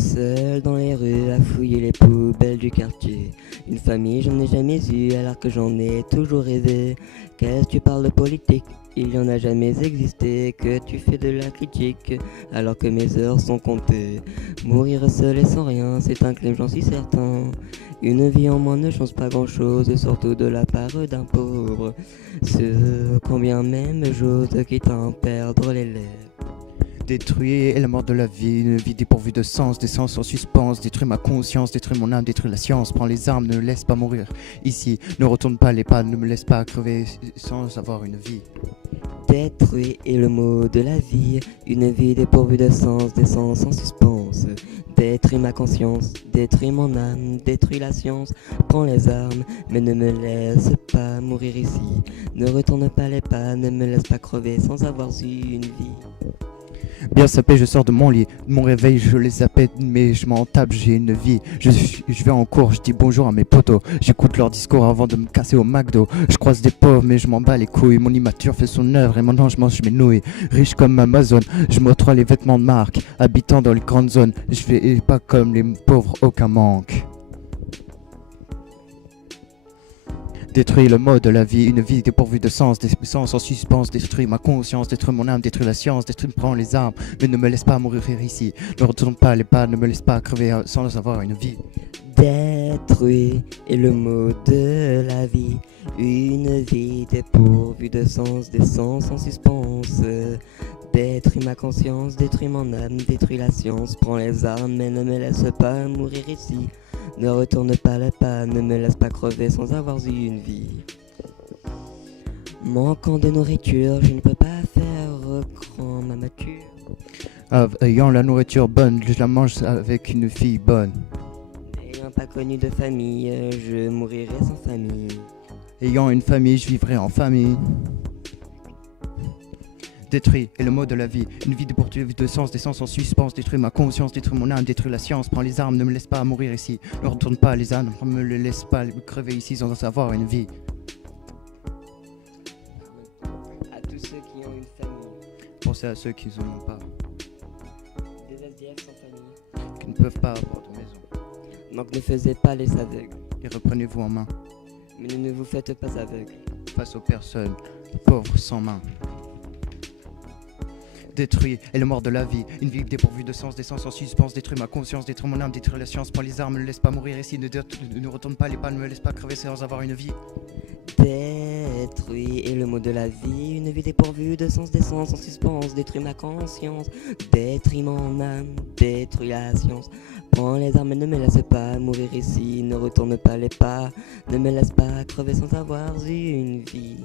seul dans les rues à fouiller les poubelles du quartier. Une famille j'en ai jamais eu alors que j'en ai toujours rêvé. Qu'est-ce que tu parles de politique? Il n'y en a jamais existé. Que tu fais de la critique alors que mes heures sont comptées. Mourir seul et sans rien, c'est un crime, j'en suis certain. Une vie en moins ne change pas grand-chose, surtout de la part d'un pauvre. Ce combien même j'ose quitte à en perdre les lèvres. Détruire la mort de la vie, une vie dépourvue de sens, des sens en suspens, détruire ma conscience, détruire mon âme, détruire la science, prends les armes, ne me laisse pas mourir ici, ne retourne pas les pas, ne me laisse pas crever sans avoir une vie. Détruire est le mot de la vie, une vie dépourvue de sens, des sens en suspens. Détruire ma conscience, détruire mon âme, détruire la science, prends les armes, mais ne me laisse pas mourir ici. Ne retourne pas les pas, ne me laisse pas crever sans avoir eu une vie. Bien sapé, je sors de mon lit, de mon réveil, je les appelle, mais je m'en tape, j'ai une vie. Je vais en cours, je dis bonjour à mes potos, j'écoute leur discours avant de me casser au McDo. Je croise des pauvres, mais je m'en bats les couilles, mon immature fait son œuvre et maintenant je mange mes nouilles. Riche comme Amazon, je m'octroie les vêtements de marque, habitant dans les grandes zones, je vais pas comme les pauvres, aucun manque. Détruire le mode de la vie, une vie dépourvue de sens, des sens en suspens, détruire ma conscience, détruire mon âme, détruire la science, détruire, prends les armes, mais ne me laisse pas mourir ici. Ne retourne pas les pas, ne me laisse pas crever sans avoir une vie. Détruire est le mot de la vie, une vie dépourvue de sens, des sens en suspens. Détruire ma conscience, détruire mon âme, détruire la science, prends les armes mais ne me laisse pas mourir ici. Ne retourne pas les pas, ne me laisse pas crever sans avoir eu une vie. Manquant de nourriture, je ne peux pas faire grand ma mature. Ayant la nourriture bonne, je la mange avec une fille bonne. N'ayant pas connu de famille, je mourirai sans famille. Ayant une famille, je vivrai en famille. Détruire est le mot de la vie, une vie dépourvue de sens, des sens en suspens, détruire ma conscience, détruire mon âme, détruire la science, prends les armes, ne me laisse pas mourir ici, ne retourne pas les âmes, ne me laisse pas crever ici sans avoir une vie. À tous ceux qui ont une famille, Pensez à ceux qui n'en ont pas, des SDF sans famille, qui ne peuvent pas avoir de maison. donc ne faisez pas les aveugles, Et reprenez-vous en main, mais ne vous faites pas aveugles. face aux personnes pauvres sans main. Détruire est le mort de la vie, une vie dépourvue de sens, des sens en suspens, détruire ma conscience, détruire mon âme, détruire la science, prends les armes, ne laisse pas mourir ici, ne retourne pas les pas, ne me laisse pas crever sans avoir une vie. Détruire est le mot de la vie, une vie dépourvue de sens, des sens en suspens, détruire ma conscience, détruire mon âme, détruire la science. Prends les armes et ne me laisse pas mourir ici, ne retourne pas les pas, ne me laisse pas crever sans avoir eu une vie.